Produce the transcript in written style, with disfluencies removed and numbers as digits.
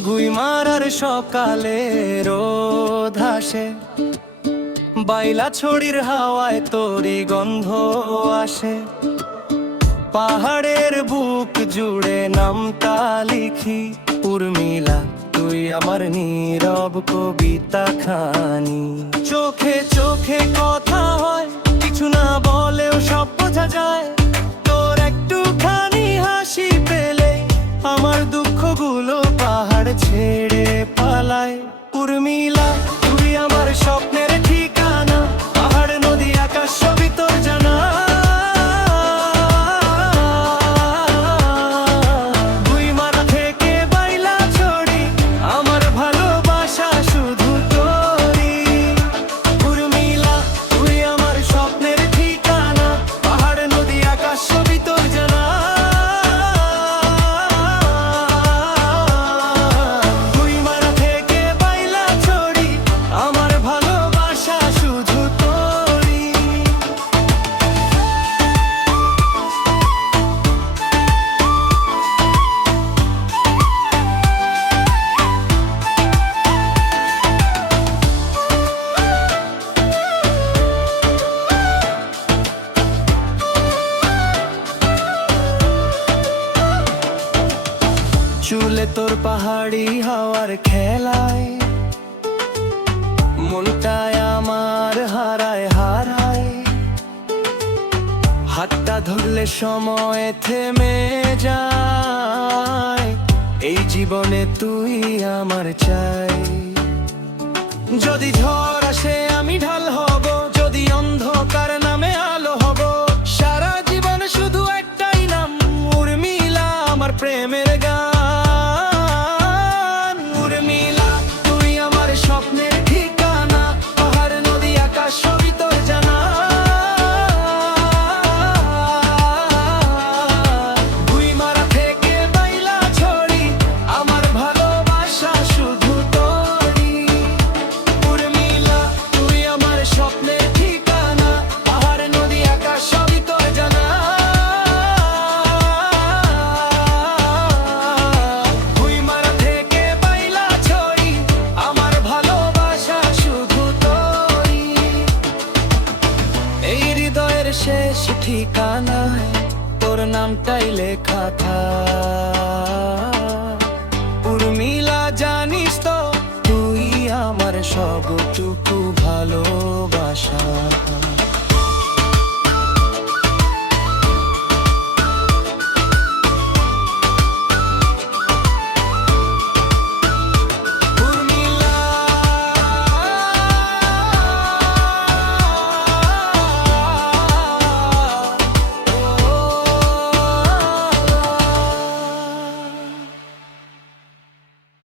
গুইমারার সকালে রোদ হাসে, বাইলা ছড়ির হাওয়ায় তোরি গন্ধ আসে। পাহাড়ের বুক জুড়ে নামটা লিখি, উর্মিলা তুই আমার নীরব কবিতা খানি। চোখে চোখে কথা হয়, কিছু না বলেও সব বোঝা যায়। তোর একটুখানি হাসি পেলে আমার দুঃখগুলো পাহাড় ছেড়ে পালায়। উর্মিলা তুই আমার স্বপ্নের ঠিকানা, পাহাড় নদী আকাশ সবই তোর জানা। গুইমারা থেকে বাইলা ছড়ি, আমার ভালোবাসা শুধু তোরই। উর্মিলা তুই আমার স্বপ্নের ঠিকানা, পাহাড় নদী আকাশ সবই তোর জানা। গুইমারা থেকে বাইলা ছড়ি, আমার ভালোবাসা শুধু তোরই। চুলে তোর পাহাড়ি হাওয়ার খেলায়, মনটায় আমার হারায় হারায়। হাতটা ধরলে সময় থেমে যায়, এই জীবনে তুই আমার চাই। যদি ঝড় আসে আমি ঢাল হব, যদি অন্ধকার নামে আলো হব। সারা জীবন শুধু একটাই নাম, উর্মিলা আমার প্রেমের গান। উর্মিলা তুই আমার স্বপ্নের ঠিকানা, পাহাড় নদী আকাশ সবই তোর জানা। গুইমারা থেকে বাইলা ছড়ি, আমার ভালোবাসা শুধু তোরই। উর্মিলা তুই আমার স্বপ্নের ঠিকানা, পাহাড় নদী আকাশ সবই তোর জানা। গুইমারা থেকে বাইলা ছড়ি, আমার ভালোবাসা শুধু তোরই। এই হৃদয়ের শেষ ঠিকানায় তোর নামটাই লেখা থাক। উর্মিলা জানিস তো তুই আমার সবটুকু ভালোবাসা।